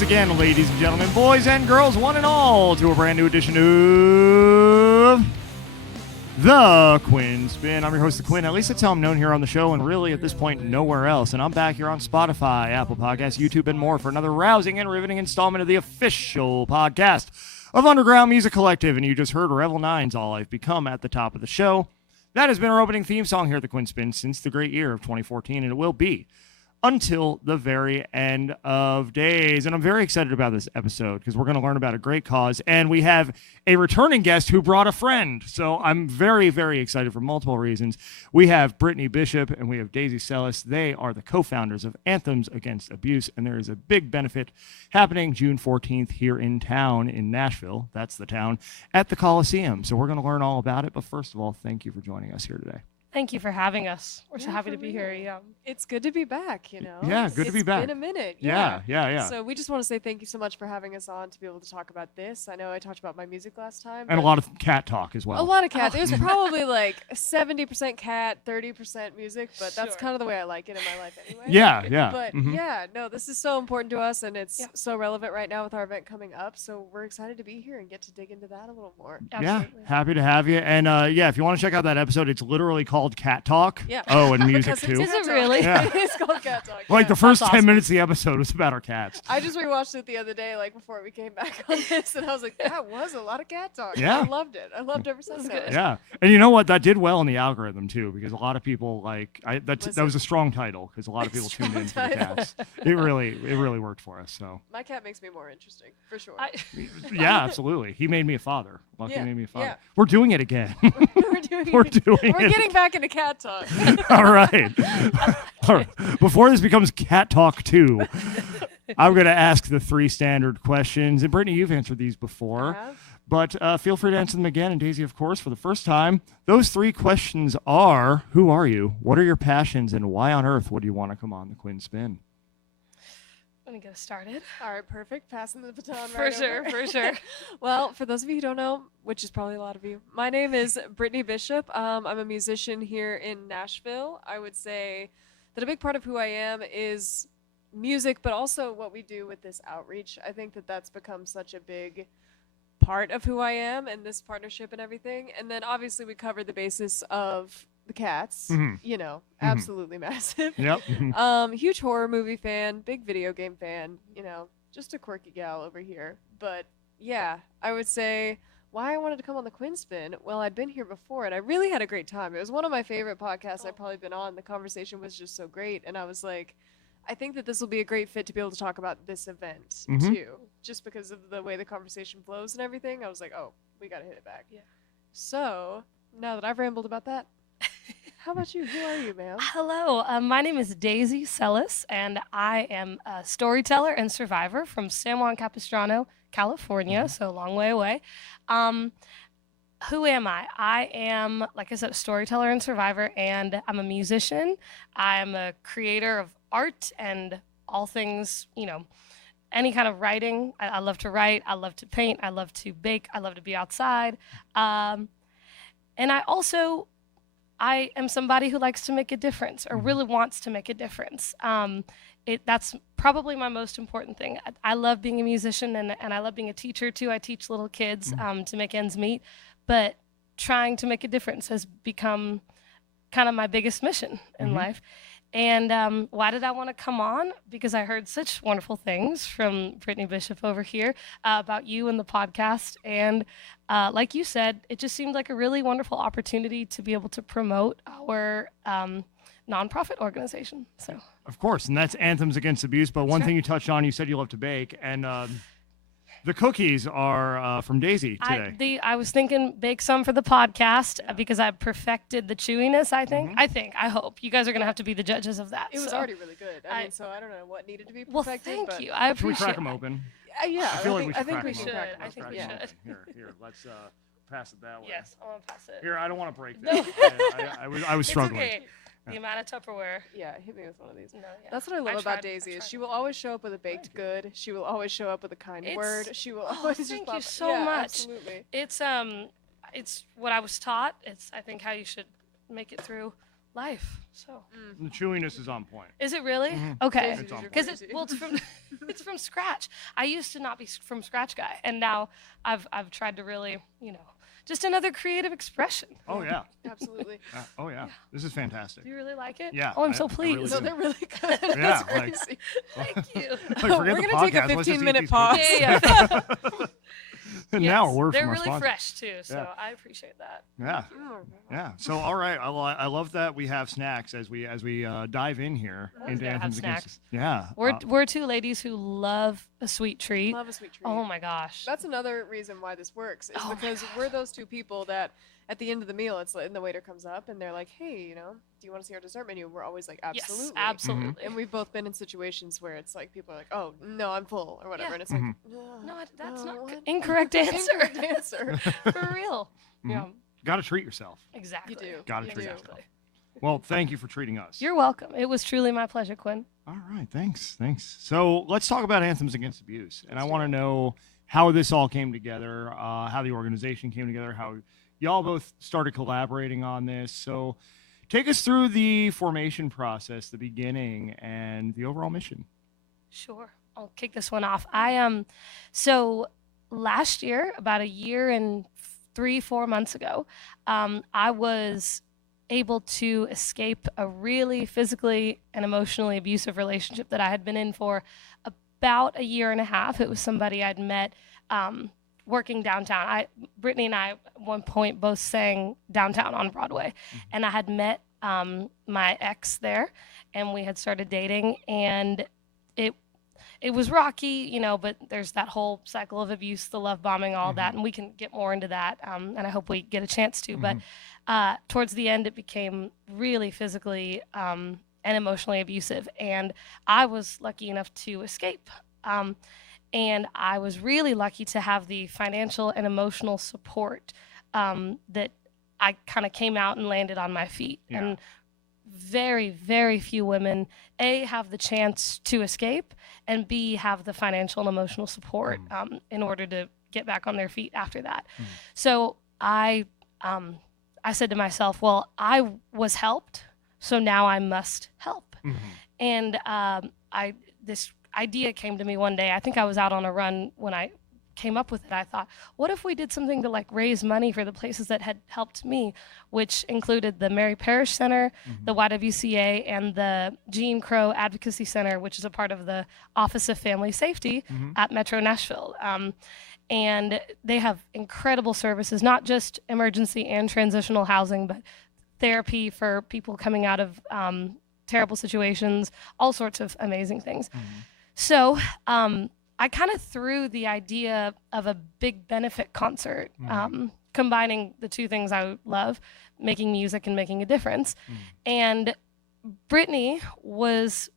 once again, ladies and gentlemen, boys and girls, one and all, to a brand new edition of The Quinn Spinn. I'm your host, The Quinn. At least that's how I'm known here on the show, and really at this point, nowhere else. And I'm back here on Spotify, Apple Podcasts, YouTube, and more for another rousing and riveting installment of the official podcast of Underground Music Collective. And you just heard Revel 9's All I've Become at the top of the show. That has been our opening theme song here at The Quinn Spinn since the great year of 2014, and it will be until the very end of days. And I'm very excited about this episode because we're going to learn about a great cause, and we have a returning guest who brought a friend. So I'm very, very excited for multiple reasons. We have Brittany Bishop and we have Daisy Sellas. They are the co-founders of Anthems Against Abuse, and there is a big benefit happening June 14th here in town in Nashville. That's the town, at the Coliseum. So we're going to learn all about it. But first of all, thank you for joining us here today. Thank you for having us. We're so happy to be here. Yeah. It's good to be back, you know. Yeah, good to be back. It's been a minute. Yeah. So we just want to say thank you so much for having us on to be able to talk about this. I know I talked about my music last time. And a lot of cat talk as well. A lot of cat. It was probably like 70% cat, 30% music, but that's kind of the way I like it in my life anyway. Yeah. But yeah, no, this is so important to us, and it's so relevant right now with our event coming up. So we're excited to be here and get to dig into that a little more. Absolutely. Yeah, happy to have you. And if you want to check out that episode, it's literally called Cat Talk. Yeah. Oh, and music too. Is it really? Yeah. It's called Cat Talk. Like the first 10 awesome. minutes of the episode was about our cats. I just rewatched it the other day, like before we came back on this, and I was like, that was a lot of cat talk. Yeah. I loved it. I loved every second of it. Yeah, and you know what? That did well in the algorithm too, because a lot of people that was a strong title because a lot of people tuned in for the cats. It really worked for us. So My cat makes me more interesting, for sure. yeah, absolutely. He made me a father. Lucky Yeah, made me a father. yeah. We're doing it again. We're We're getting back into cat talk. All right. All right. Before this becomes Cat Talk 2, I'm going to ask the 3 standard questions. And Brittany, you've answered these before, but feel free to answer them again. And Daisy, of course, for the first time. Those 3 questions are, who are you? What are your passions? And why on earth would you want to come on the Quinn Spinn? Let me get us started. All right, perfect. Passing the baton For right sure, over. for sure. Well, for those of you who don't know, which is probably a lot of you, my name is Brittany Bishop. I'm a musician here in Nashville. I would say that a big part of who I am is music, but also what we do with this outreach. I think that that's become such a big part of who I am and this partnership and everything. And then obviously we cover the basis of the cats, you know, absolutely massive. Yep. Huge horror movie fan, big video game fan, you know, just a quirky gal over here. But yeah, I would say why I wanted to come on the Quinn Spinn. Well, I'd been here before and I really had a great time. It was one of my favorite podcasts I've probably been on. The conversation was just so great. And I was like, I think that this will be a great fit to be able to talk about this event too, just because of the way the conversation flows and everything. I was like, oh, we got to hit it back. Yeah. So now that I've rambled about that, how about you? Who are you, ma'am? Hello, my name is Daisy Sellas, and I am a storyteller and survivor from San Juan Capistrano, California, so a long way away. Who am I? I am, like I said, a storyteller and survivor, and I'm a musician. I'm a creator of art and all things, you know, any kind of writing. I love to write. I love to paint. I love to bake. I love to be outside. And I am somebody who likes to make a difference or really wants to make a difference. That's probably my most important thing. I love being a musician and I love being a teacher too. I teach little kids to make ends meet, but trying to make a difference has become kind of my biggest mission in life. And why did I want to come on? Because I heard such wonderful things from Brittany Bishop over here about you and the podcast. And like you said, it just seemed like a really wonderful opportunity to be able to promote our nonprofit organization. So, Of course, and that's Anthems Against Abuse. But one thing you touched on, you said you love to bake, and the cookies are from Daisy today. I was thinking bake some for the podcast because I perfected the chewiness, I think. I hope. You guys are going to have to be the judges of that. It was already really good. I mean, so I don't know what needed to be Well, perfected. thank but you. I Should we appreciate crack them it. open? Yeah, I think we should. crack 'em I open. think we Let's should. crack 'em open. Here, let's pass it that way. Yes, I want to pass it. Here, I don't want to break No. that. I was It's struggling. okay. The amount of Tupperware. Yeah, hit me with one of these. No, yeah. That's what I love about tried- Daisy I is tried. she will always show up with a baked good. She will always show up with a kind word. She will always just thank pop you up. so Yeah, much. Absolutely. It's what I was taught. It's I think how you should make it through life. So The chewiness is on point. is it really? Mhm. Okay. It's on Because point. it's from it's from scratch. I used to not be from scratch guy, and now I've tried to really, just another creative expression. Oh yeah. Absolutely. Oh yeah. This is fantastic. Do you really like it? Yeah, Oh, I'm I so really pleased. No, do. they're really good. Yeah, That's like- crazy. Thank you. Like, We're forget the gonna take a podcast, let's just eat 15-minute these pause. cookies. Yeah. And now a Yes, word they're from our really sponsor. fresh too, so Yeah. I appreciate that. Yeah. Oh, Yeah. So all right, I love that we have snacks as we dive in here Always into gotta have Anthems Against. snacks. Yeah. We're two ladies who love a sweet treat. love a sweet treat. Oh my gosh. That's another reason why this works is Oh my because we're those two people that at the end of the meal, it's like, and the waiter comes up and they're like, "Hey, do you want to see our dessert menu?" We're always like, "Absolutely." Yes, absolutely. And we've both been in situations where it's like people are like, "Oh, no, I'm full," or whatever, Yeah. and it's Mhm. like, No, that's no, not what?" incorrect answer. Incorrect answer. For real. Mhm. Yeah, Got to treat yourself. exactly. You do. Gotta You treat do. yourself. Well, thank you for treating us. You're welcome. It was truly my pleasure, Quinn. All right, thanks. So let's talk about Anthems Against Abuse, and I Let's do want to it. know how this all came together, how the organization came together, how y'all both started collaborating on this. So take us through the formation process, the beginning, and the overall mission. Sure. I'll kick this one off. So last year, about a year and 3-4 months ago, I was able to escape a really physically and emotionally abusive relationship that I had been in for about a year and a half. It was somebody I'd met working downtown. Brittany and I, at one point, both sang downtown on Broadway, and I had met my ex there, and we had started dating, and it was rocky, but there's that whole cycle of abuse, the love bombing, all that, and we can get more into that, and I hope we get a chance to. But towards the end, it became really physically and emotionally abusive, and I was lucky enough to escape. And I was really lucky to have the financial and emotional support that I kind of came out and landed on my feet. Yeah. And very, very few women, A, have the chance to escape, and B, have the financial and emotional support in order to get back on their feet after that. So I said to myself, well, I was helped, so now I must help. And this idea came to me one day. I think I was out on a run when I came up with it. I thought, what if we did something to raise money for the places that had helped me, which included the Mary Parrish Center, the YWCA, and the Gene Crow Advocacy Center, which is a part of the Office of Family Safety at Metro Nashville. And they have incredible services, not just emergency and transitional housing, but therapy for people coming out of terrible situations, all sorts of amazing things. So I kind of threw the idea of a big benefit concert, combining the two things I love, making music and making a difference. And Brittany was,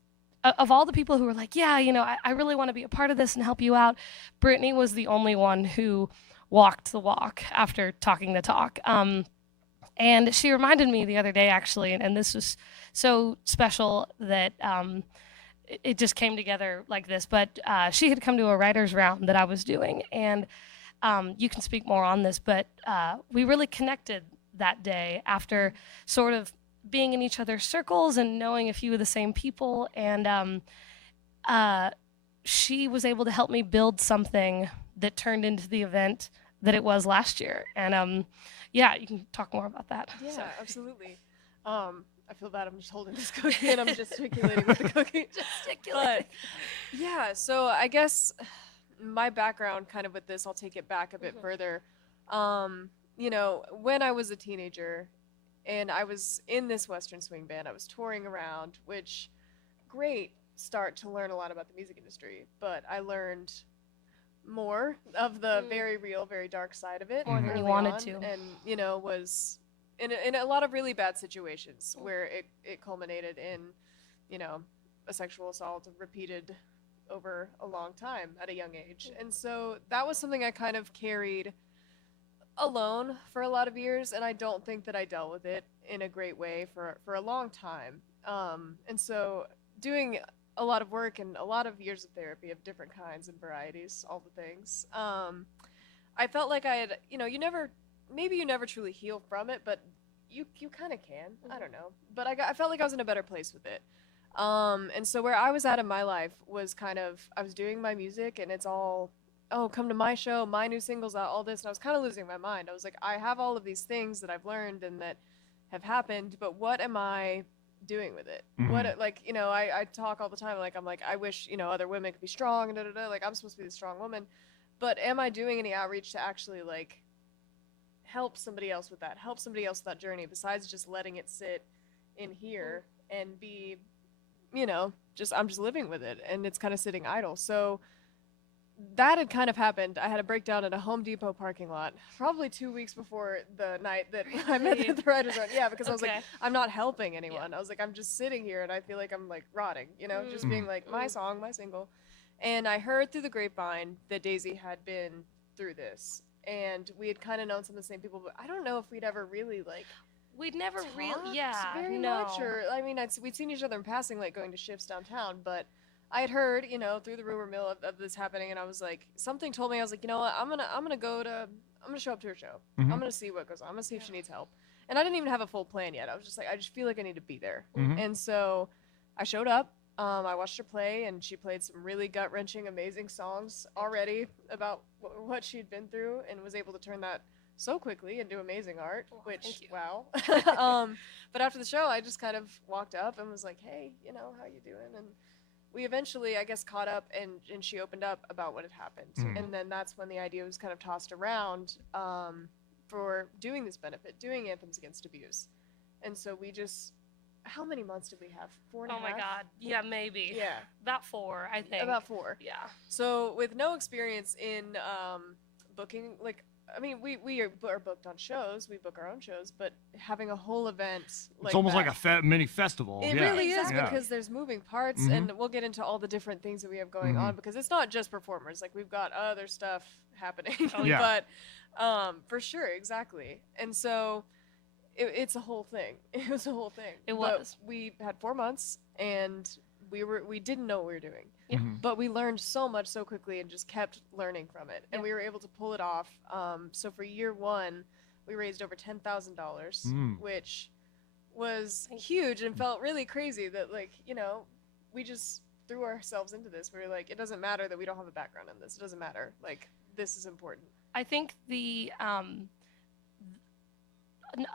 of all the people who were like, yeah, I really want to be a part of this and help you out, Brittany was the only one who walked the walk after talking the talk. And she reminded me the other day, actually, and this was so special that it just came together like this. But she had come to a writer's round that I was doing, and you can speak more on this, but we really connected that day after sort of being in each other's circles and knowing a few of the same people. And she was able to help me build something that turned into the event that it was last year. And yeah, you can talk more about that. Yeah, Sorry. absolutely. I feel bad. I'm just holding this cookie and I'm gesticulating with the cookie. Gesticulate. But yeah, so I guess my background kind of with this, I'll take it back a bit further. When I was a teenager and I was in this Western swing band, I was touring around, which great start to learn a lot about the music industry, but I learned more of the very real, very dark side of it. More than you early wanted on, to. And, was in a lot of really bad situations where it culminated in, a sexual assault repeated over a long time at a young age. And so that was something I kind of carried alone for a lot of years, and I don't think that I dealt with it in a great way for a long time. And so doing a lot of work and a lot of years of therapy of different kinds and varieties, all the things, I felt like I had, you never truly heal from it, but you kind of can. I don't know, but I felt like I was in a better place with it. And so where I was at in my life was kind of, I was doing my music and it's all, oh, come to my show, my new singles out, all this. And I was kind of losing my mind. I was like, I have all of these things that I've learned and that have happened, but what am I doing with it? What, like, you know, I talk all the time. Like, I'm like, I wish, you know, other women could be strong and da da da. Like, I'm supposed to be the strong woman. But am I doing any outreach to actually, like, help somebody else with that? Help somebody else with that journey besides just letting it sit in here and be, you know, I'm just living with it and it's kind of sitting idle. So that had kind of happened. I had a breakdown at a Home Depot parking lot probably 2 weeks before the night that I met the writers on. Yeah, because I was like, I'm not helping anyone. I was like, I'm just sitting here and I feel like I'm like rotting, you know, just being like my song, my single. And I heard through the grapevine that Daisy had been through this and we had kind of known some of the same people, but I don't know if we'd ever really like We'd never really, very much, or I mean, we'd seen each other in passing, like going to shifts downtown, but I had heard, you know, through the rumor mill of this happening, and I was like, something told me, I was like, you know what, I'm gonna show up to her show. I'm gonna see what goes on. I'm gonna see if she needs help. And I didn't even have a full plan yet. I was just like, I just feel like I need to be there. And so I showed up. I watched her play, and she played some really gut-wrenching, amazing songs already about what she'd been through, and was able to turn that so quickly and do amazing art, which, wow. But after the show, I just kind of walked up and was like, hey, you know, how you doing? And we eventually, I guess, caught up, and she opened up about what had happened. And then that's when the idea was kind of tossed around for doing this benefit, doing Anthems Against Abuse. And so we just, how many months did we have? 4.5? Oh my God. Yeah, maybe. Yeah. About 4, I think. About 4. Yeah. So with no experience in booking, like, I mean, we are booked on shows. We book our own shows, but having a whole event like it's almost that, like a mini festival. It really is because there's moving parts, and we'll get into all the different things that we have going on because it's not just performers. Like we've got other stuff happening, but for sure, exactly. And so it's a whole thing. It was a whole thing. It was. But we had 4 months, and we didn't know what we were doing. But we learned so much so quickly and just kept learning from it. And we were able to pull it off. So for year 1, we raised over $10,000, which was huge and felt really crazy that, like, you know, we just threw ourselves into this. We were like, it doesn't matter that we don't have a background in this. It doesn't matter. Like, this is important. I think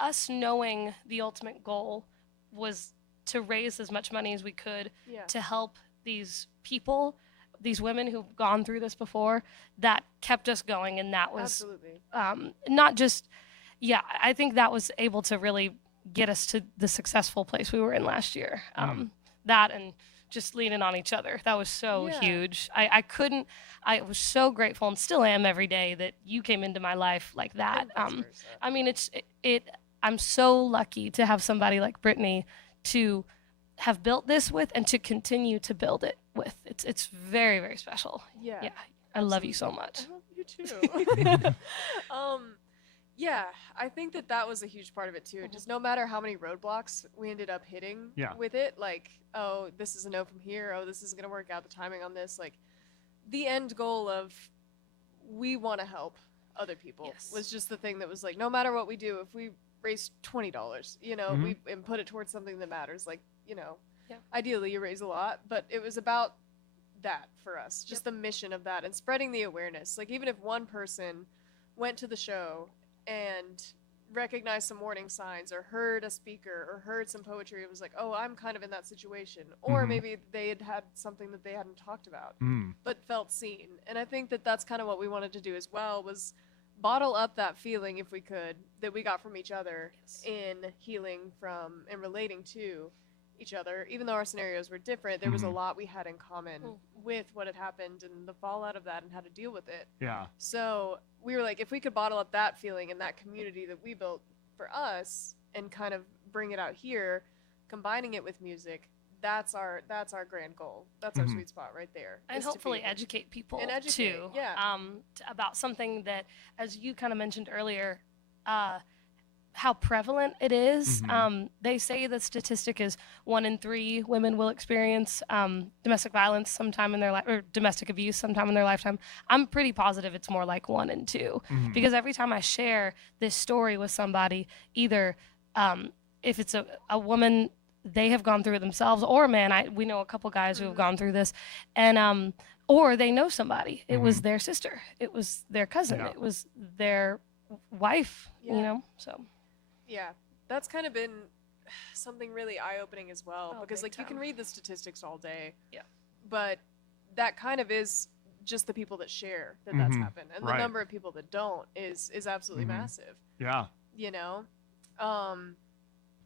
us knowing the ultimate goal was to raise as much money as we could to help these people, these women who've gone through this before. That kept us going, and that was not just, I think that was able to really get us to the successful place we were in last year. That and just leaning on each other. That was so huge. I was so grateful and still am every day that you came into my life like that. I mean, I'm so lucky to have somebody like Brittany to have built this with and to continue to build it with. It's very, very special. Yeah. I love you so much. I love you too. I think that was a huge part of it too. Just no matter how many roadblocks we ended up hitting with it, like, oh, this is a no from here. Oh, this isn't going to work out, the timing on this. Like, the end goal of we want to help other people was just the thing that was like, no matter what we do, if we raise $20, you know, and put it towards something that matters, like, you know, ideally you raise a lot, but it was about that for us, just the mission of that and spreading the awareness. Like, even if one person went to the show and recognized some warning signs or heard a speaker or heard some poetry, it was like, oh, I'm kind of in that situation. Or maybe they had something that they hadn't talked about but felt seen. And I think that's kind of what we wanted to do as well, was bottle up that feeling, if we could, that we got from each other in healing from and relating to each other. Even though our scenarios were different, there was a lot we had in common with what had happened and the fallout of that and how to deal with it. So we were like, if we could bottle up that feeling and that community that we built for us and kind of bring it out here, combining it with music, that's our grand goal. That's our sweet spot right there. And hopefully educate people too. About something that, as you kind of mentioned earlier, how prevalent it is. They say the statistic is 1 in 3 women will experience domestic violence sometime in their life, or domestic abuse sometime in their lifetime. I'm pretty positive it's more like 1 in 2, because every time I share this story with somebody, either if it's a woman, they have gone through it themselves, or a man. We know a couple guys who have gone through this, and or they know somebody. It was their sister, it was their cousin, it was their wife. You know, so yeah, that's kind of been something really eye-opening as well, because like you can read the statistics all day, but that kind of is just the people that share that's happened, and the number of people that don't is absolutely massive. You know,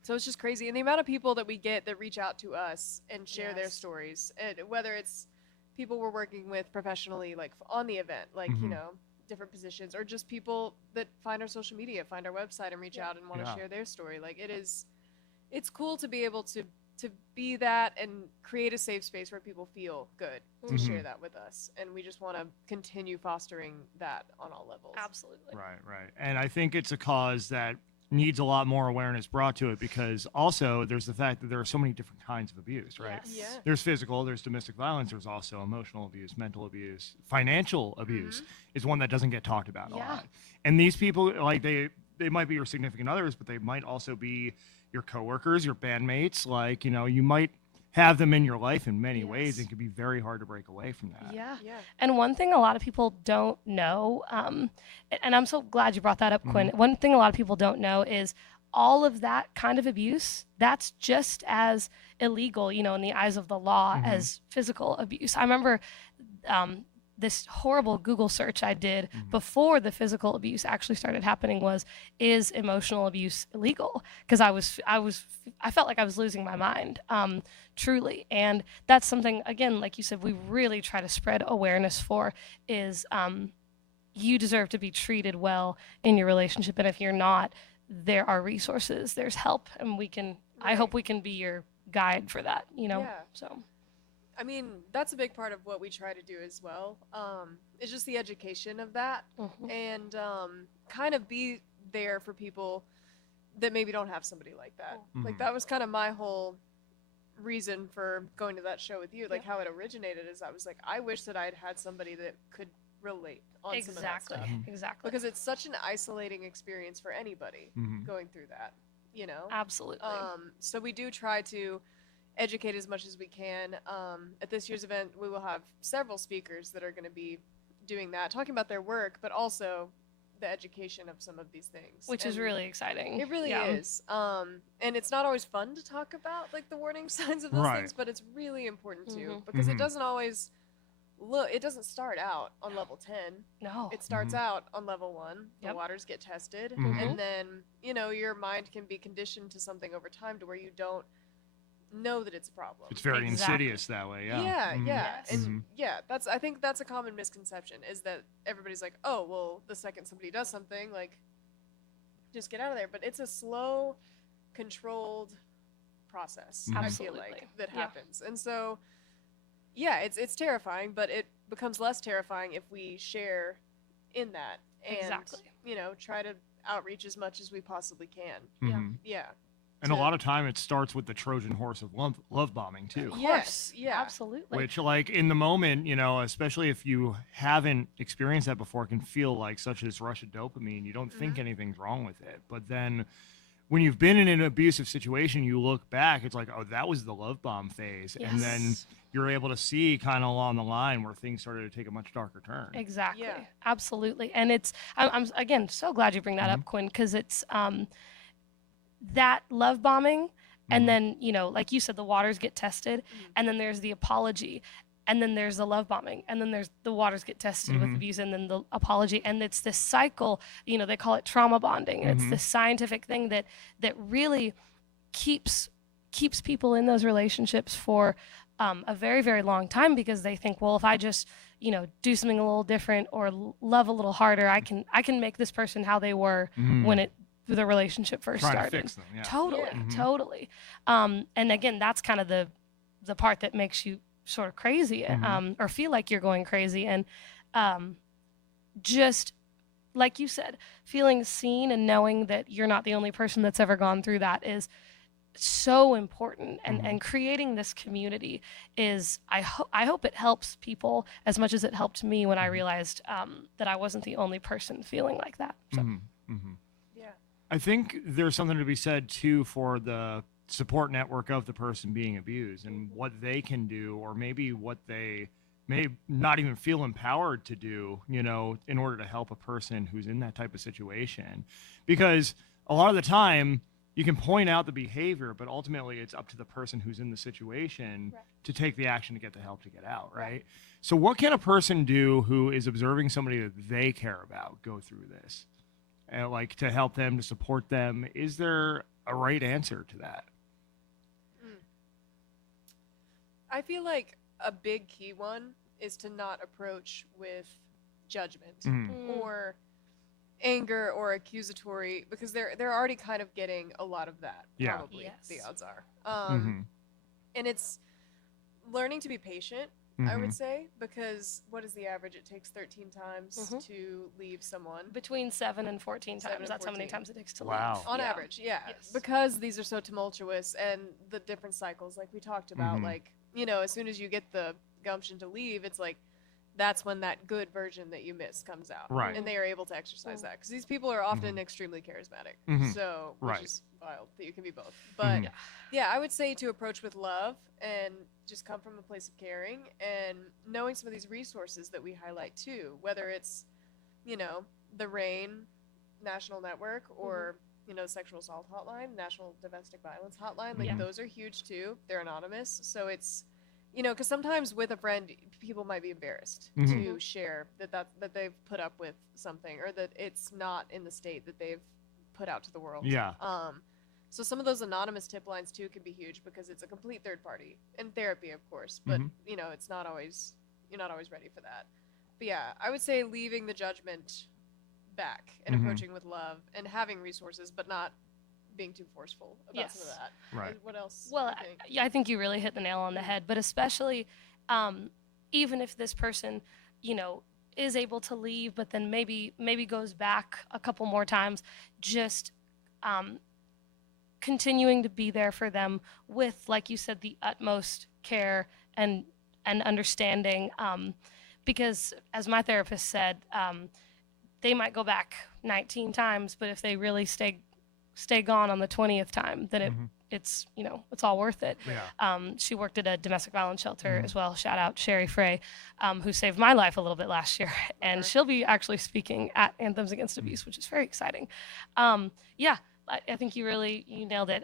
so it's just crazy, and the amount of people that we get that reach out to us and share their stories, and whether it's people we're working with professionally, like on the event, like you know, different positions, or just people that find our social media, find our website, and reach out and want to share their story. Like it's cool to be able to be that and create a safe space where people feel good to share that with us, and we just want to continue fostering that on all levels. Absolutely. Right. And I think it's a cause that needs a lot more awareness brought to it, because also there's the fact that there are so many different kinds of abuse, right? There's physical, there's domestic violence, there's also emotional abuse, mental abuse, financial abuse is one that doesn't get talked about a lot. And these people, like they might be your significant others, but they might also be your coworkers, your bandmates. Like, you know, you might have them in your life in many ways, and it can be very hard to break away from that. And one thing a lot of people don't know, and I'm so glad you brought that up, Quinn. One thing a lot of people don't know is all of that kind of abuse, that's just as illegal, you know, in the eyes of the law as physical abuse. I remember this horrible Google search I did before the physical abuse actually started happening was, is emotional abuse illegal? Because I felt like I was losing my mind, truly. And that's something, again, like you said, we really try to spread awareness for is you deserve to be treated well in your relationship. And if you're not, there are resources, there's help, and we can, I hope we can be your guide for that, you know? So. I mean, that's a big part of what we try to do as well. It's just the education of that, and kind of be there for people that maybe don't have somebody like that. Like that was kind of my whole reason for going to that show with you. Like how it originated is I was like, I wish that I had had somebody that could relate on some of that stuff. Exactly. Because it's such an isolating experience for anybody going through that, you know? Absolutely. So we do try to educate as much as we can. At this year's event, we will have several speakers that are going to be doing that, talking about their work, but also the education of some of these things. Which is really exciting. It really is. And it's not always fun to talk about like the warning signs of those things, but it's really important too, because it doesn't always it doesn't start out on level 10. No. It starts out on level 1. The waters get tested, and then, you know, your mind can be conditioned to something over time to where you don't know that it's a problem. It's very insidious that way. And I think that's a common misconception, is that everybody's like, oh, well, the second somebody does something, like, just get out of there. But it's a slow, controlled process, I feel like, that happens. And so it's terrifying, but it becomes less terrifying if we share in that and you know, try to outreach as much as we possibly can. And a lot of time it starts with the Trojan horse of love bombing too. Yes, absolutely. Which, like, in the moment, you know, especially if you haven't experienced that before, can feel like such this rush of dopamine. You don't think anything's wrong with it. But then when you've been in an abusive situation, you look back, it's like, oh, that was the love bomb phase. And then you're able to see kind of along the line where things started to take a much darker turn. Exactly. Absolutely. And it's, I'm again, so glad you bring that up, Quinn, because it's, that love bombing, and then, you know, like you said, the waters get tested, and then there's the apology, and then there's the love bombing, and then there's the waters get tested with abuse, and then the apology, and it's this cycle. You know, they call it trauma bonding. It's this scientific thing that really keeps people in those relationships for a very, very long time, because they think, well, if I just, you know, do something a little different or love a little harder, I can make this person how they were when the relationship first started. To fix them, Totally. And again, that's kind of the part that makes you sort of crazy, or feel like you're going crazy. And just like you said, feeling seen and knowing that you're not the only person that's ever gone through that is so important. And creating this community is, I hope it helps people as much as it helped me when I realized that I wasn't the only person feeling like that. So. I think there's something to be said too for the support network of the person being abused and what they can do, or maybe what they may not even feel empowered to do, you know, in order to help a person who's in that type of situation. Because a lot of the time you can point out the behavior, but ultimately it's up to the person who's in the situation to take the action to get the help to get out, right? So what can a person do who is observing somebody that they care about go through this? Like, to help them, to support them? Is there a right answer to that? I feel like a big key one is to not approach with judgment or anger or accusatory, because they're already kind of getting a lot of that. Yeah. Probably the Yes. odds are. And it's learning to be patient, I would say, because what is the average? It takes 13 times to leave someone. Between 7 and 14 times. 7 and That's how many 14. times it takes to Wow. leave. On Yeah. average, yeah. Yes. Because these are so tumultuous and the different cycles, like we talked about, like, you know, as soon as you get the gumption to leave, it's like that's when that good version that you missed comes out. Right. And they are able to exercise that. Because these people are often extremely charismatic. So, which is wild that you can be both. But yeah, I would say to approach with love and just come from a place of caring and knowing some of these resources that we highlight too, whether it's, you know, the RAIN National Network or, you know, Sexual Assault Hotline, National Domestic Violence Hotline. Like, those are huge too. They're anonymous. So it's, you know, because sometimes with a friend, people might be embarrassed to share that they've put up with something, or that it's not in the state that they've put out to the world. Yeah. So some of those anonymous tip lines too can be huge, because it's a complete third party, and therapy, of course, but you know, it's not always, you're not always ready for that. But yeah, I would say leaving the judgment back and approaching with love and having resources, but not being too forceful about some of that. Right. What else? Well, do you think? I think you really hit the nail on the head, but especially even if this person, you know, is able to leave, but then maybe goes back a couple more times, just continuing to be there for them with, like you said, the utmost care and understanding, because as my therapist said, they might go back 19 times, but if they really stay gone on the 20th time, then it's, you know, it's all worth it. Yeah. She worked at a domestic violence shelter as well. Shout out Sherry Frey, who saved my life a little bit last year, and she'll be actually speaking at Anthems Against Abuse, which is very exciting. Yeah, I think you nailed it.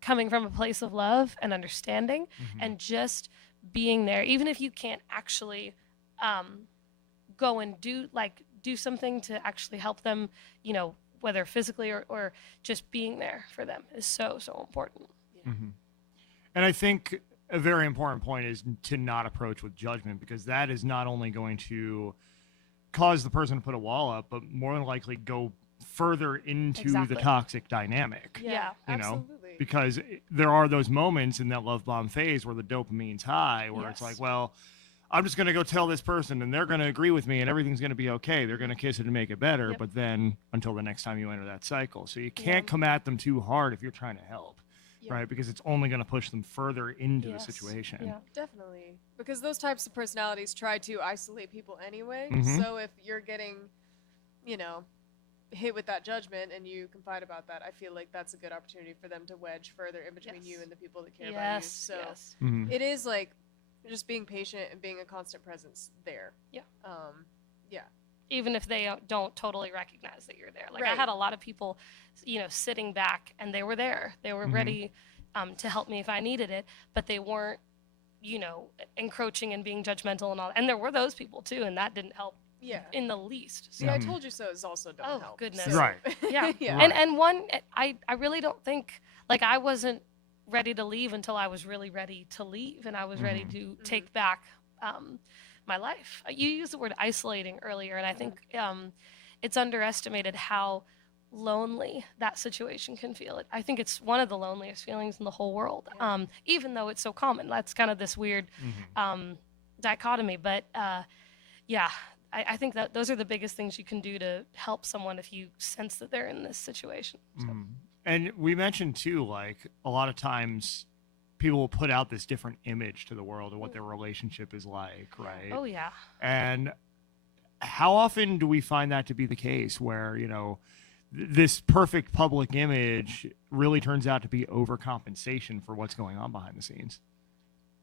Coming from a place of love and understanding, and just being there, even if you can't actually go and do something to actually help them, you know, whether physically or just being there for them is so important. And I think a very important point is to not approach with judgment, because that is not only going to cause the person to put a wall up, but more than likely go further into the toxic dynamic. Yeah, you know, absolutely. because there are those moments in that love bomb phase where the dopamine's high, where it's Yes. like, well, I'm just going to go tell this person and they're going to agree with me and everything's going to be okay. They're going to kiss it and make it better. Yep. But then until the next time you enter that cycle. So you can't come at them too hard if you're trying to help, right? Because it's only going to push them further into the situation. Yeah. Definitely. Because those types of personalities try to isolate people anyway. So if you're getting, you know, hit with that judgment and you confide about that, I feel like that's a good opportunity for them to wedge further in between you and the people that care about you. So it is like just being patient and being a constant presence there. Yeah. Yeah. Even if they don't totally recognize that you're there. Like, I had a lot of people, you know, sitting back, and they were there. They were ready to help me if I needed it, but they weren't, you know, encroaching and being judgmental and all. And there were those people too, and that didn't help in the least. See, I told you so is also don't help. Goodness. So. Right. Yeah. And one, I really don't think, like, I wasn't ready to leave until I was really ready to leave, and I was ready to take back my life. You used the word isolating earlier, and I think it's underestimated how lonely that situation can feel. I think it's one of the loneliest feelings in the whole world, even though it's so common. That's kind of this weird dichotomy. But yeah, I think that those are the biggest things you can do to help someone if you sense that they're in this situation. So. And we mentioned too, like, a lot of times people will put out this different image to the world of what their relationship is like, right? Oh, yeah. And how often do we find that to be the case, where, you know, this perfect public image really turns out to be overcompensation for what's going on behind the scenes.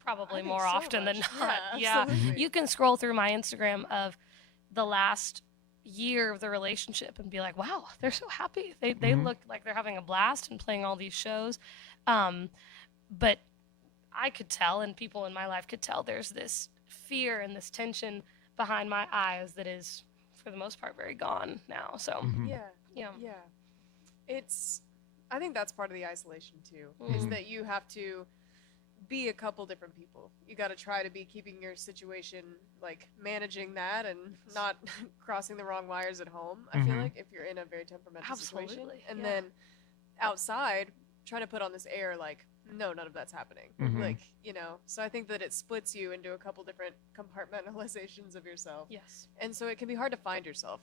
Probably I think more so often than much. not. Yeah, Yeah. absolutely. You can scroll through my Instagram of the last year of the relationship and be like, wow, they're so happy. They Mhm. look like they're having a blast and playing all these shows. But I could tell, and people in my life could tell, there's this fear and this tension behind my eyes that is, for the most part, very gone now. So, Mhm. Yeah, yeah. yeah. I think that's part of the isolation too, is Mhm. that you have to be a couple different people. You got to try to be keeping your situation, like managing that and not crossing the wrong wires at home. I feel Mhm. like if you're in a very temperamental situation, Absolutely, and yeah. then outside trying to put on this air like, no, none of that's happening. Mhm. Like, so I think that it splits you into a couple different compartmentalizations of yourself. Yes. And so it can be hard to find yourself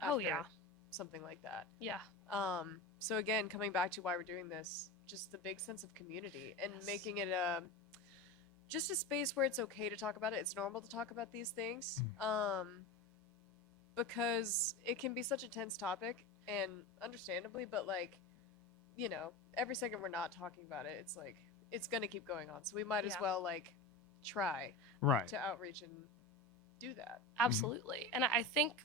after Oh, yeah. something like that. Yeah. So again, coming back to why we're doing this, just the big sense of community and Yes. making it just a space where it's okay to talk about it. It's normal to talk about these things, because it can be such a tense topic, and understandably, but like, every second we're not talking about it, it's like it's gonna keep going on. So we might as Yeah. well like try Right. to outreach and do that. Absolutely. And I think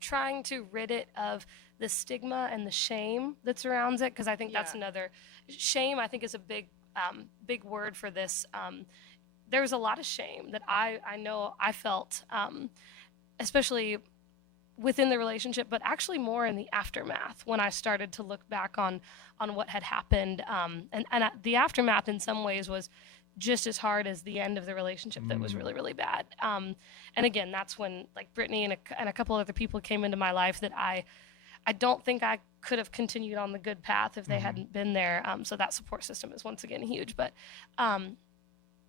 trying to rid it of the stigma and the shame that surrounds it, because I think that's Yeah. another shame. I think is a big word for this. There was a lot of shame that I know I felt, especially within the relationship, but actually more in the aftermath when I started to look back on what had happened. And the aftermath in some ways was just as hard as the end of the relationship that was really, really bad. And again, that's when like Brittany and a couple other people came into my life that I don't think I could have continued on the good path if they hadn't been there. So that support system is once again huge, but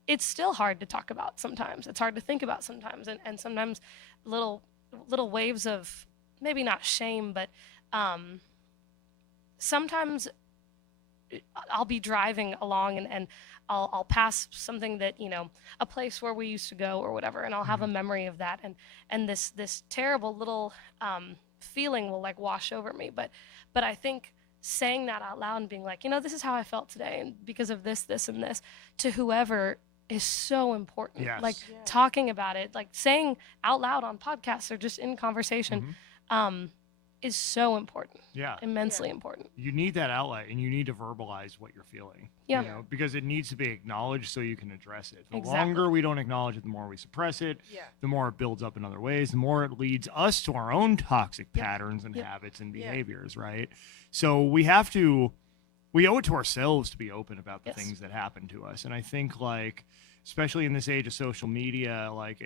it's still hard to talk about sometimes. It's hard to think about sometimes, and sometimes little waves of maybe not shame, but sometimes I'll be driving along and I'll pass something that, a place where we used to go or whatever, and I'll have a memory of that, and this terrible little feeling will like wash over me. But I think saying that out loud and being like, this is how I felt today, and because of this, and this, to whoever is so important. Yes. Like Yeah. talking about it, like saying out loud on podcasts or just in conversation, is so important. Yeah. Immensely Yeah. important. You need that outlet, and you need to verbalize what you're feeling. Yeah. Because it needs to be acknowledged so you can address it. The Exactly. longer we don't acknowledge it, the more we suppress it. Yeah. The more it builds up in other ways. The more it leads us to our own toxic Yep. patterns and Yep. habits and Yeah. behaviors, right? So we owe it to ourselves to be open about the Yes. things that happen to us. And I think, like, especially in this age of social media, like,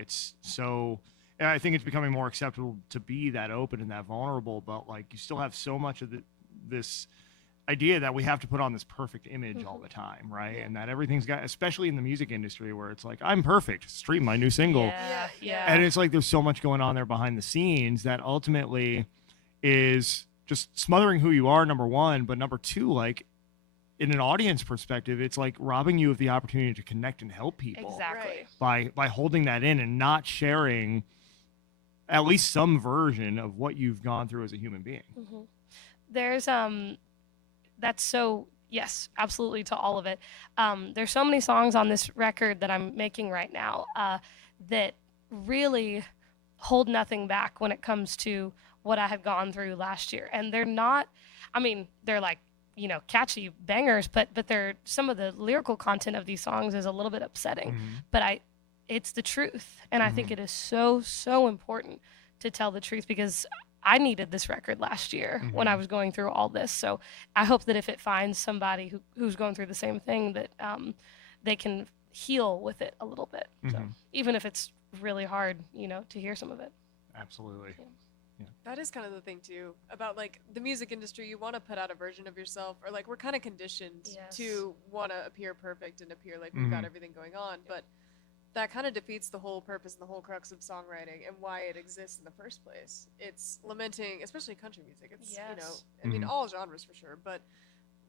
I think it's becoming more acceptable to be that open and that vulnerable, but like you still have so much of this idea that we have to put on this perfect image all the time, right? And that everything's got, especially in the music industry, where it's like, I'm perfect, stream my new single. Yeah. Yeah. And it's like there's so much going on there behind the scenes that ultimately is just smothering who you are, number one, but number two, like in an audience perspective, it's like robbing you of the opportunity to connect and help people Exactly. Right. by holding that in and not sharing at least some version of what you've gone through as a human being. There's that's so, yes, absolutely, to all of it. There's so many songs on this record that I'm making right now that really hold nothing back when it comes to what I had gone through last year. And they're not, they're like, catchy bangers, but they're, some of the lyrical content of these songs is a little bit upsetting. But it's the truth. And I think it is so, so important to tell the truth, because I needed this record last year when I was going through all this. So I hope that if it finds somebody who's going through the same thing, that they can heal with it a little bit. So even if it's really hard, to hear some of it. Absolutely. That is kind of the thing too about like the music industry. You want to put out a version of yourself, or like we're kind of conditioned Yes. to want to appear perfect and appear like we've got everything going on, but that kind of defeats the whole purpose and the whole crux of songwriting and why it exists in the first place. It's lamenting, especially country music. It's Yes. all genres for sure, but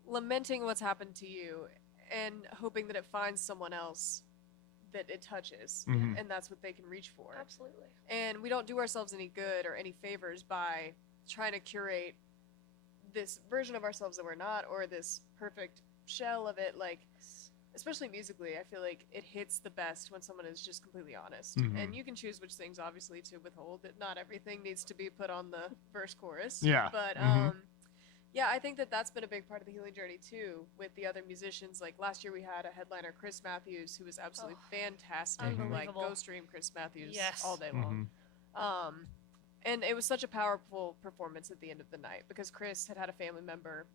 lamenting what's happened to you and hoping that it finds someone else that it touches, and that's what they can reach for. Absolutely. And we don't do ourselves any good or any favors by trying to curate this version of ourselves that we're not, or this perfect shell of it. Like, especially musically, I feel like it hits the best when someone is just completely honest. Mhm. And you can choose which things, obviously, to withhold. That not everything needs to be put on the verse chorus. Yeah. But Mhm. yeah, I think that that's been a big part of the healing journey too, with the other musicians. Like last year, we had a headliner, Chris Matthews, who was absolutely fantastic. Like Unbelievable. go stream Chris Matthews Yes. all day long. And it was such a powerful performance at the end of the night because Chris had a family member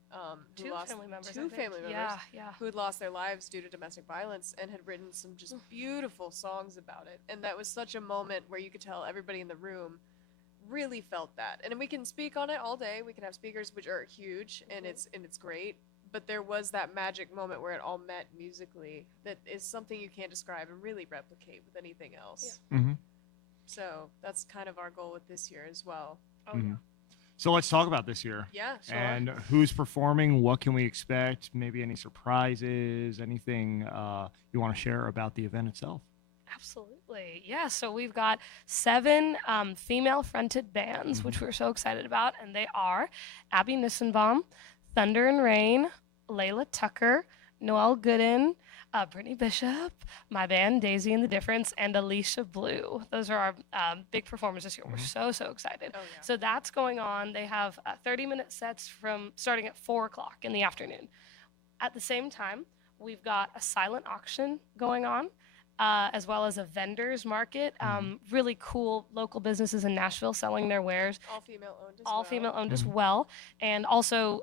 who lost family members, I two think. family members Yeah. who had lost their lives due to domestic violence and had written some just beautiful songs about it. And that was such a moment where you could tell everybody in the room really felt that. And we can speak on it all day. We can have speakers which are huge and it's great. But there was that magic moment where it all met musically that is something you can't describe and really replicate with anything else. Mhm. So that's kind of our goal with this year as well. Oh, yeah. So let's talk about this year. Yeah, sure. And who's performing? What can we expect? Maybe any surprises? Anything you want to share about the event itself? Absolutely. Yeah. So we've got 7 female fronted bands, which we're so excited about. And they are Abby Nissenbaum, Thunder and Rain, Layla Tucker, Noelle Gooden, Brittany Bishop, my band Daisy and the Difference, and Alicia Blue. Those are our big performers this year. We're so excited. Oh, yeah. So that's going on. They have 30-minute sets from starting at 4 o'clock in the afternoon. At the same time, we've got a silent auction going on. As well as a vendors market. Really cool local businesses in Nashville selling their wares. All female owned as All well. female owned as well. And also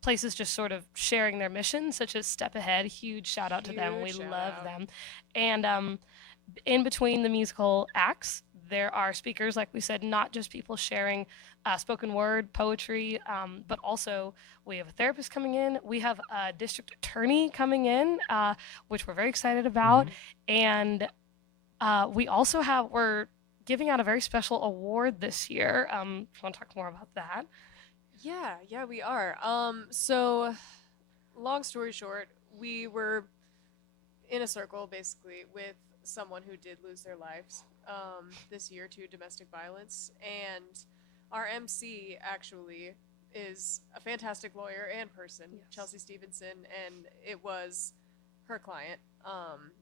places just sort of sharing their mission, such as Step Ahead. Huge shout out to them. We Huge shout love out. them. And in between the musical acts, there are speakers, like we said, not just people sharing spoken word, poetry, but also we have a therapist coming in. We have a district attorney coming in, which we're very excited about. And we also we're giving out a very special award this year. If you want to talk more about that? Yeah, we are. So, long story short, we were in a circle basically with someone who did lose their lives this year to domestic violence, and our MC actually is a fantastic lawyer and person, Chelsea Stevenson, and it was her client,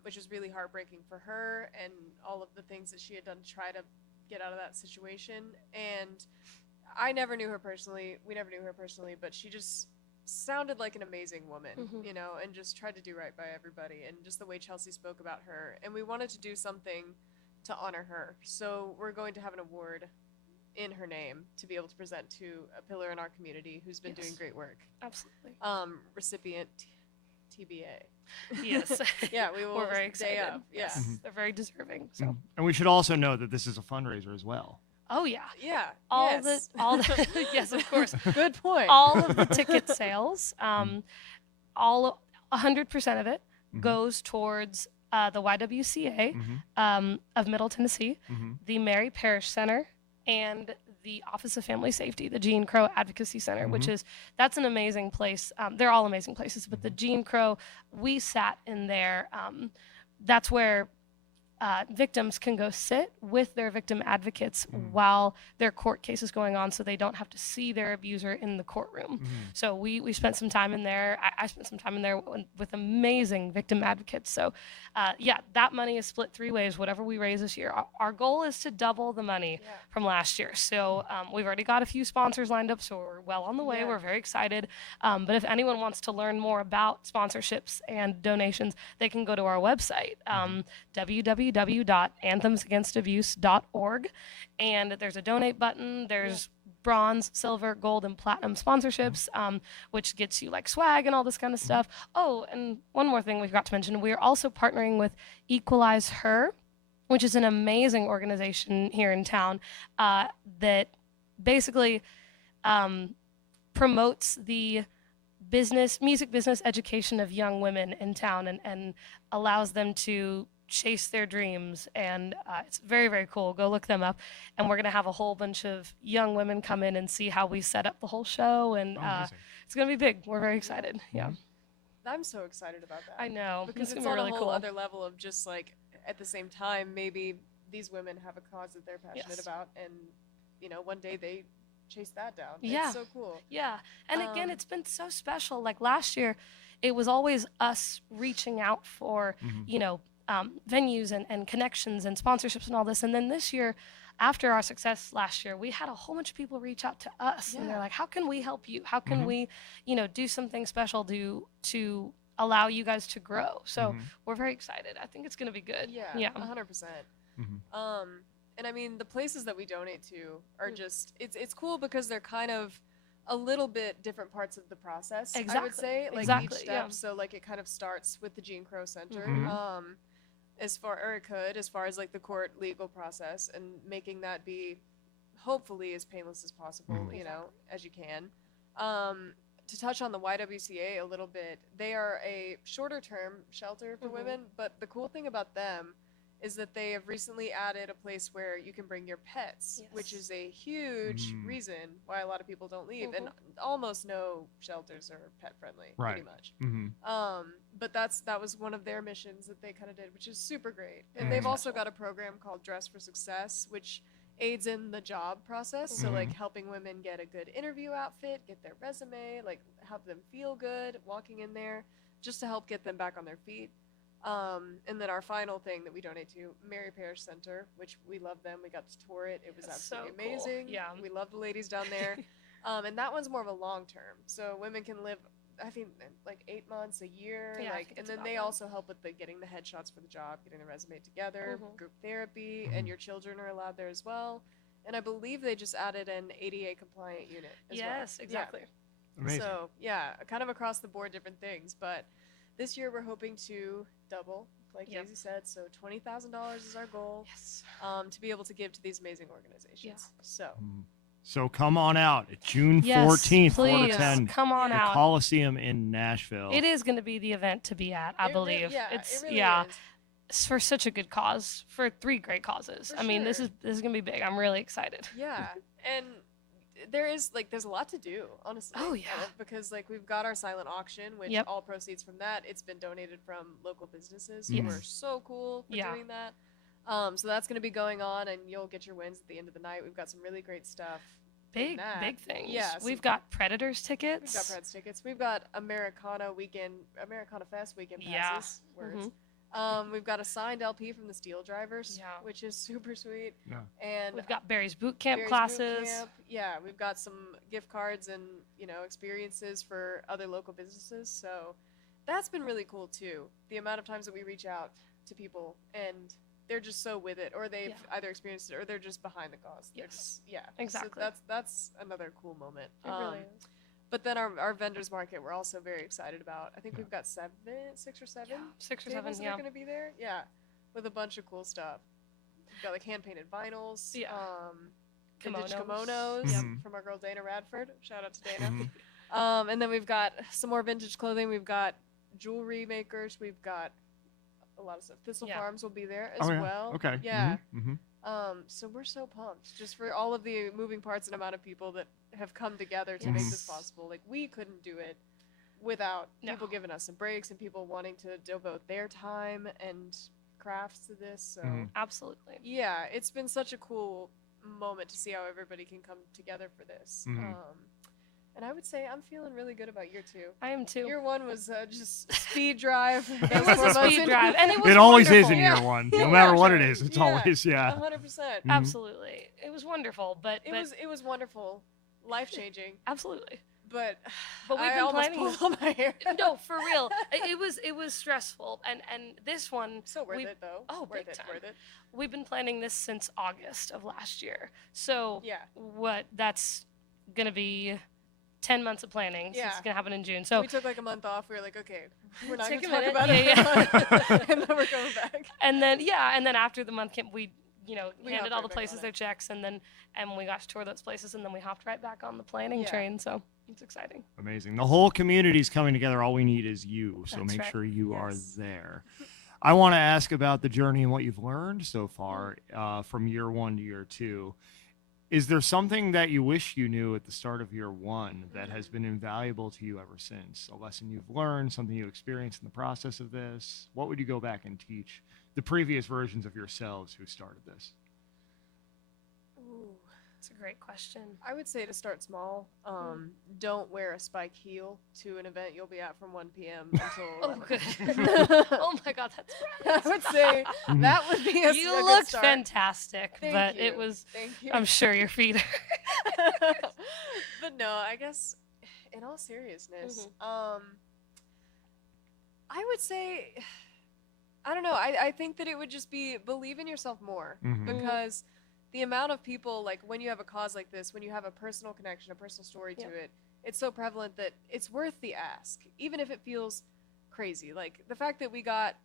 which was really heartbreaking for her and all of the things that she had done to try to get out of that situation. And I never knew her personally. We never knew her personally, but she just sounded like an amazing woman, you know, and just tried to do right by everybody. And just the way Chelsea spoke about her. And we wanted to do something to honor her. So we're going to have an award in her name to be able to present to a pillar in our community who's been doing great work. Absolutely. Recipient TBA. Yes. Yeah, we will. We're very excited. Up. Yeah. Yes, they're very deserving. So. And we should also know that this is a fundraiser as well. Oh yeah. Yeah. All yes. the yes, of course. Good point. All of the ticket sales, all 100% of it goes towards the YWCA of Middle Tennessee, the Mary Parish Center, and the Office of Family Safety, the Gene Crow Advocacy Center, that's an amazing place. They're all amazing places, but the Gene Crow, we sat in there. That's where victims can go sit with their victim advocates while their court case is going on, so they don't have to see their abuser in the courtroom. So we spent some time in there. I spent some time in there with amazing victim advocates. So that money is split 3 ways, whatever we raise this year. Our goal is to double the money from last year. So we've already got a few sponsors lined up, so we're well on the way. We're very excited. But if anyone wants to learn more about sponsorships and donations, they can go to our website, www.anthemsagainst.abuse.org, and there's a donate button. There's bronze, silver, gold, and platinum sponsorships, which gets you like swag and all this kind of stuff. Oh, and one more thing we forgot to mention, we are also partnering with Equalize Her, which is an amazing organization here in town that basically promotes the music business education of young women in town and allows them to chase their dreams, and it's very, very cool. Go look them up, and we're going to have a whole bunch of young women come in and see how we set up the whole show, and it's going to be big. We're very excited. I'm so excited about that. I know. Because it's gonna on be really a whole cool. other level of just like, at the same time, maybe these women have a cause that they're passionate about, and, you know, one day they chase that down. Yeah. It's so cool. Yeah. And again, Um, it's been so special. Like last year, it was always us reaching out for, venues and connections and sponsorships and all this. And then this year, after our success last year, we had a whole bunch of people reach out to us. And they're Yeah. like, how can we help you? How can we, do something special to allow you guys to grow? So we're very excited. I think it's going to be good. Yeah, Yeah. 100%. And I mean, the places that we donate to are just, it's cool because they're kind of a little bit different parts of the process, I would Exactly. say, like Exactly, each step. yeah. So like it kind of starts with the Gene Crow Center, as far as like the court legal process and making that be hopefully as painless as possible, as you can. To touch on the YWCA a little bit, they are a shorter term shelter for women, but the cool thing about them is that they have recently added a place where you can bring your pets, which is a huge reason why a lot of people don't leave. And almost no shelters are pet friendly, pretty much. But that was one of their missions that they kind of did, which is super great. And they've also got a program called Dress for Success, which aids in the job process. So like helping women get a good interview outfit, get their resume, like help them feel good walking in there, just to help get them back on their feet. And then our final thing that we donate to, Mary Parish Center, which we love them. We got to tour it. It was absolutely amazing. Yeah. We love the ladies down there. And that one's more of a long term. So women can live, I think, like 8 months, a year. Yeah, and then they also help with getting the headshots for the job, getting the resume together, group therapy, and your children are allowed there as well. And I believe they just added an ADA compliant unit as well. Yes, exactly. Yeah. Amazing. So yeah, kind of across the board different things. But this year we're hoping to double, like Daisy said. So $20,000 is our goal. Yes. To be able to give to these amazing organizations. Yeah. So come on out. June Yes, 14th, 4 please. to 10. Come on the out. Coliseum in Nashville. It is going to be the event to be at, I believe. It really is. It's for such a good cause, for 3 great causes. I mean, this is going to be big. I'm really excited. Yeah. And there's a lot to do, honestly. Oh, yeah. Because like we've got our silent auction, which all proceeds from that, it's been donated from local businesses who are so cool for doing that. So that's going to be going on, and you'll get your wins at the end of the night. We've got some really great stuff. Big things. Yeah. We've got Predators tickets. We've got Preds tickets. We've got Americana Fest weekend passes. We've got a signed LP from the Steel Drivers, which is super sweet. Yeah. And we've got Barry's Boot Camp Barry's classes. Boot Camp. Yeah, we've got some gift cards and experiences for other local businesses. So that's been really cool too. The amount of times that we reach out to people and they're just so with it, or they've either experienced it, or they're just behind the cause. Exactly. So that's another cool moment. It really is. But then our vendors market, we're also very excited about. I think we've got 6 or 7 6 or 7, tables that are going to be there. Yeah, with a bunch of cool stuff. We've got like hand painted vinyls. Vintage kimonos from our girl Dana Radford. Shout out to Dana. And then we've got some more vintage clothing. We've got jewelry makers. We've got a lot of stuff. Thistle Farms will be there as well. Okay. Yeah. So we're so pumped just for all of the moving parts and amount of people that have come together to make this possible. Like we couldn't do it without people giving us some breaks and people wanting to devote their time and crafts to this. So absolutely. Yeah, it's been such a cool moment to see how everybody can come together for this. And I would say I'm feeling really good about year 2. I am too. Year 1 was just speed drive. It was a speed drive, and it was It always wonderful. is in year 1, no matter what it is. It's always 100%. Absolutely, it was wonderful, but it was wonderful, life changing. Absolutely. But we've I been almost planning. pulled all my hair. No, for real. It was stressful, and this one. So worth it though. Oh, worth big it, time. worth it. We've been planning this since August of last year. So yeah, that's gonna be 10 months of planning. So it's gonna happen in June. So we took like a month off. We were like, okay, we're not take gonna a talk minute. about it, and then we're going back. And then after the month camp, we handed all the hopped right back places on their checks, and we got to tour those places, and then we hopped right back on the planning train. So it's exciting. Amazing. The whole community's coming together. All we need is you. So That's make right. sure you are there. I want to ask about the journey and what you've learned so far from year 1 to year 2. Is there something that you wish you knew at the start of year 1 that has been invaluable to you ever since? A lesson you've learned, something you experienced in the process of this? What would you go back and teach the previous versions of yourselves who started this? Ooh. It's a great question. I would say to start small. Don't wear a spike heel to an event you'll be at from 1 p.m. until Oh, 11. good. Oh my God, that's right. I would say that would be a You good looked start. fantastic, Thank but you. it was. Thank you. I'm sure your feet. But no, I guess in all seriousness, I would say, I don't know. I think that it would just be believe in yourself more because the amount of people, like when you have a cause like this, when you have a personal connection, a personal story to it, it's so prevalent that it's worth the ask, even if it feels crazy. Like the fact that we got,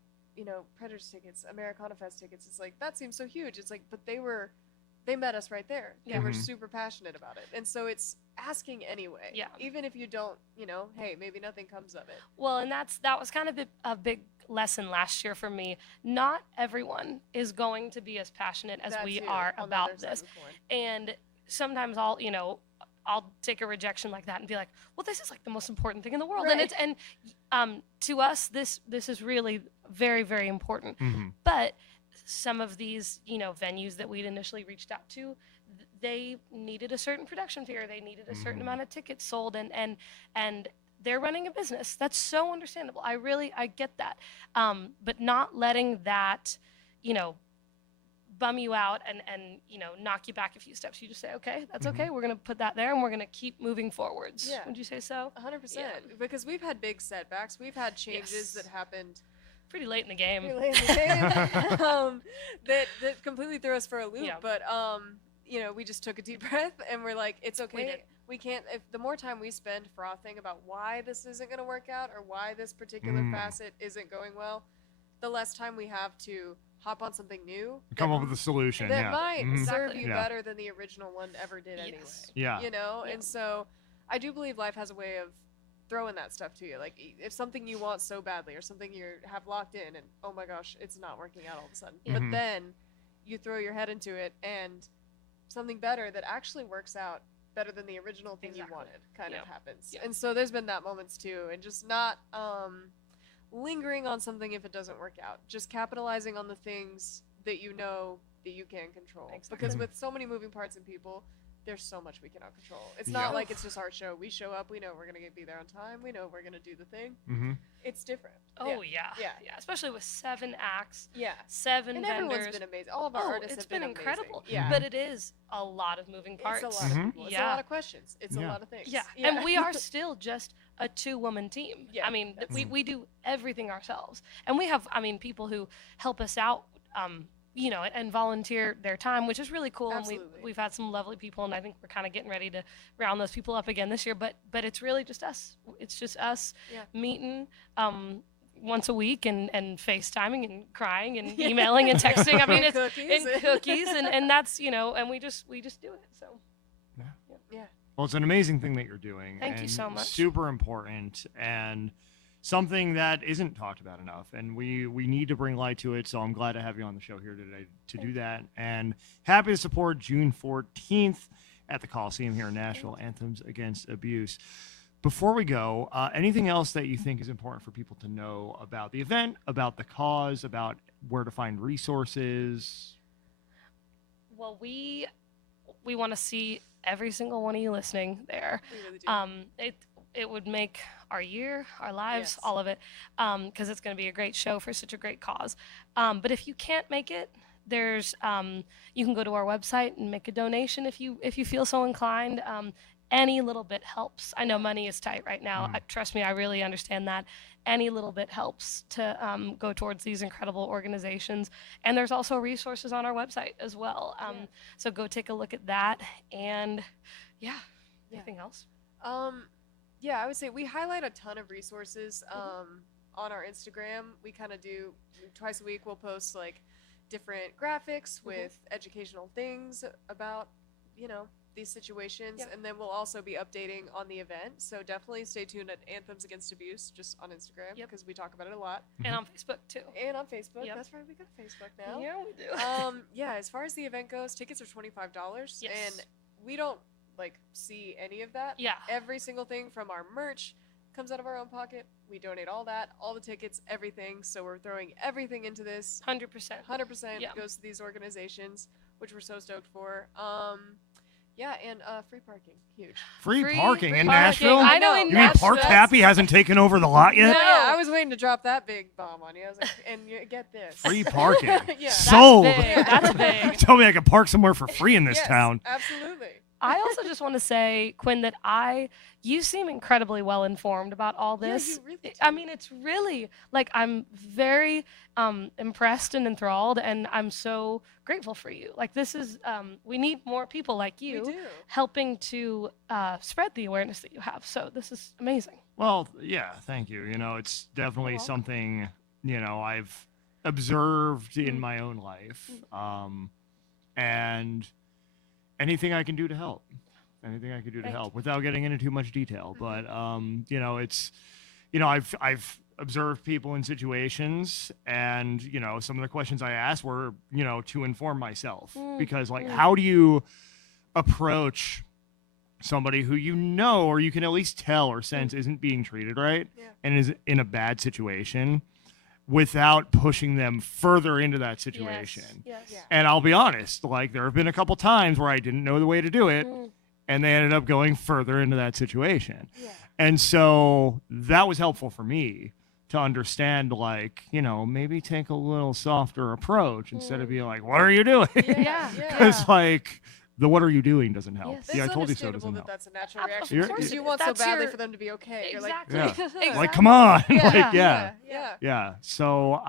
Predators tickets, Americana Fest tickets, it's like, that seems so huge. It's like, but they met us right there. They were super passionate about it. And so it's asking anyway. Yeah. Even if you don't, hey, maybe nothing comes of it. Well, and that was kind of a big lesson last year for me. Not everyone is going to be as passionate as That we too, are on the about other side this. of the coin. And sometimes I'll take a rejection like that and be like, well, this is like the most important thing in the world. Right. And to us, this is really very, very important. But some of these, venues that we'd initially reached out to, they needed a certain production fee, or they needed a certain amount of tickets sold, and they're running a business. That's so understandable. I get that. But not letting that, bum you out and knock you back a few steps. You just say, okay, that's okay. We're going to put that there and we're going to keep moving forwards. Yeah. Would you say so? 100%. Yeah. Because we've had big setbacks. We've had changes that happened Pretty late in the game. pretty late in the game that completely threw us for a loop. Yeah. But, we just took a deep breath and we're like, it's okay. We did. We can't, if the more time we spend frothing about why this isn't going to work out or why this particular facet isn't going well, the less time we have to hop on something new. Come up with a solution. That might serve Exactly. you Yeah. better than the original one ever did anyway. Yeah. Yeah. And so I do believe life has a way of throwing that stuff to you. Like if something you want so badly or something you have locked in and oh my gosh, it's not working out all of a sudden. But then you throw your head into it and something better that actually works out better than the original thing you wanted kind of happens. Yeah. And so there's been that moments too, and just not lingering on something if it doesn't work out. Just capitalizing on the things that you know that you can control. Exactly. Because with so many moving parts and people, there's so much we cannot control. It's Yeah. not like it's just our show. We show up, we know we're gonna be there on time, we know we're gonna do the thing. It's different. Oh yeah. Yeah. Especially with 7 acts, Yeah. 7 And vendors. everyone's been amazing. All of our artists it's have been incredible. amazing. Yeah. But it is a lot of moving parts. It's a lot of people. It's a Yeah. lot of questions. It's a Yeah. lot of things. Yeah. And we are still just a 2-woman team. Yeah, I mean, that's- we do everything ourselves. And we have, people who help us out, and volunteer their time, which is really cool. Absolutely. And we've had some lovely people, and I think we're kind of getting ready to round those people up again this year. But it's really just us. It's just us meeting once a week and FaceTiming and crying and emailing and texting. I mean, it's Cookies. and cookies and that's and we just do it. So Yeah. Well, it's an amazing thing that you're doing. Thank you and so much. Super important and something that isn't talked about enough. And we need to bring light to it. So I'm glad to have you on the show here today to do that. And happy to support June 14th at the Coliseum here in Nashville, Anthems Against Abuse. Before we go, anything else that you think is important for people to know about the event, about the cause, about where to find resources? well, we want to see every single one of you listening there. We really do. It would make our year, our lives, Yes. all of it, because it's going to be a great show for such a great cause. But if you can't make it, there's you can go to our website and make a donation if you feel so inclined. Any little bit helps. I know money is tight right now. Trust me, I really understand that. Any little bit helps to go towards these incredible organizations. And there's also resources on our website as well. So go take a look at that. And anything else? Yeah, I would say we highlight a ton of resources on our Instagram. We kind of do twice a week. We'll post like different graphics with educational things about, these situations. Yep. And then we'll also be updating on the event. So definitely stay tuned at Anthems Against Abuse, just on Instagram, Yep. because we talk about it a lot. And on Facebook too. And on Facebook. Yep. That's right, we got a Facebook now. Yeah, we do. Yeah, as far as the event goes, tickets are $25. Yes. And we don't see any of that. Yeah. Every single thing from our merch comes out of our own pocket. We donate all that, all the tickets, everything. So we're throwing everything into this. 100%. 100% Yeah. goes to these organizations, which we're so stoked for. Yeah, and free parking, huge. Free Free parking in parking. Nashville? I know You in You mean Park Nashville. Happy hasn't taken over the lot Yeah, yet? yeah, I was waiting to drop that big bomb on you. I was like, and you get this. Free parking. Yeah. Sold. That's big. That's big. Tell me I can park somewhere for free in this Yes, town. Absolutely. I also just want to say, Quinn, that you seem incredibly well informed about all Yeah, this. you really I do. mean, it's really like I'm very impressed and enthralled, and I'm so grateful for you. Like this is, we need more people like We you do. helping to spread the awareness that you have. So this is amazing. Well, yeah, thank you. You know, it's definitely welcome. something, I've observed in Mm. my own life. And anything I can do to help. Anything I can do to Thank help without getting into too much detail. But it's I've observed people in situations and, some of the questions I asked were, to inform myself. Because how do you approach somebody who or you can at least tell or sense isn't being treated right Yeah. and is in a bad situation without pushing them further into that situation? Yes. Yeah. And I'll be honest, there have been a couple times where I didn't know the way to do it, and they ended up going further into that situation. Yeah. And so that was helpful for me to understand, maybe take a little softer approach instead of being like, what are you doing? Yeah. Because, the what are you doing doesn't help. Yes. Yeah, I It's told you so understandable doesn't that help. that's a natural Of reaction. course Because it you is. want so That's badly your- for them to be okay. You're like, Exactly. Like, come on. yeah. Yeah. So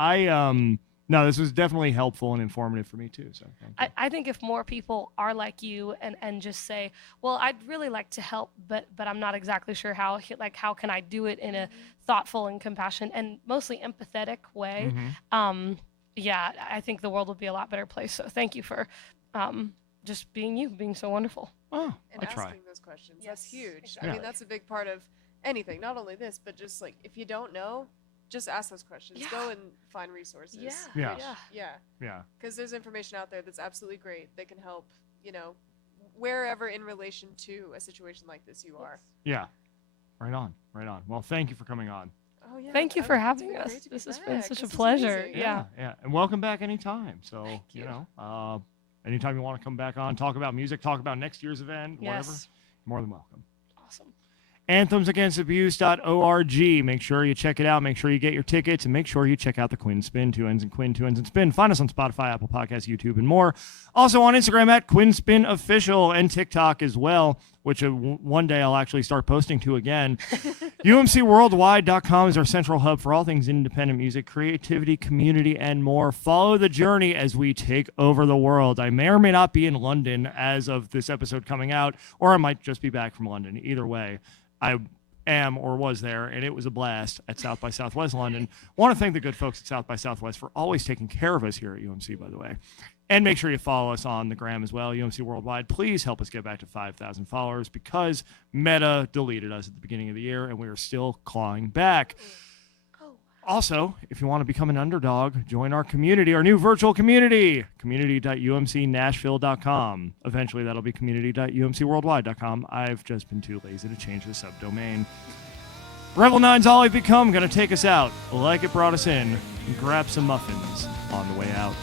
no, this was definitely helpful and informative for me too. So thank you. I think if more people are like you and just say, well, I'd really like to help, but I'm not exactly sure how. Like, how can I do it in a thoughtful and compassionate and mostly empathetic way? Mhm. Yeah, I think the world would be a lot better place. So thank you for just being so wonderful. Oh, And I try. asking those questions. That's Yes, huge. I exactly. mean, that's a big part of anything. Not only this, but just if you don't know, just ask those questions. Yeah. Go and find resources. Yeah. Yeah. Yeah. Because there's information out there that's absolutely great that can help, wherever in relation to a situation like this you are. Yeah. Right on. Well, thank you for coming on. Oh, yeah. Thank you for It's having been us. great to be This has been back. such a This is pleasure. amazing. Yeah. Yeah. And welcome back anytime. So, Thank you. anytime you want to come back on, talk about music, talk about next year's event, whatever, Yes. more than welcome. Awesome. Anthemsagainst.abuse.org. Make sure you check it out. Make sure you get your tickets, and make sure you check out the Quinn Spinn, 2 N's and Quinn, 2 N's and Spin. Find us on Spotify, Apple Podcasts, YouTube, and more. Also on Instagram at Quinn Spinn Official and TikTok as well, which one day I'll actually start posting to again. UMCworldwide.com is our central hub for all things independent music, creativity, community, and more. Follow the journey as we take over the world. I may or may not be in London as of this episode coming out, or I might just be back from London. Either way, I am or was there, and it was a blast at South by Southwest London. Want to thank the good folks at South by Southwest for always taking care of us here at UMC, by the way. And make sure you follow us on the gram as well, UMC Worldwide. Please help us get back to 5,000 followers because Meta deleted us at the beginning of the year, and we are still clawing back. Also, if you want to become an underdog, join our community, our new virtual community, community.umcnashville.com. Eventually, that'll be community.umcworldwide.com. I've just been too lazy to change the subdomain. Revel 9's All I've Become, going to take us out like it brought us in. Grab some muffins on the way out.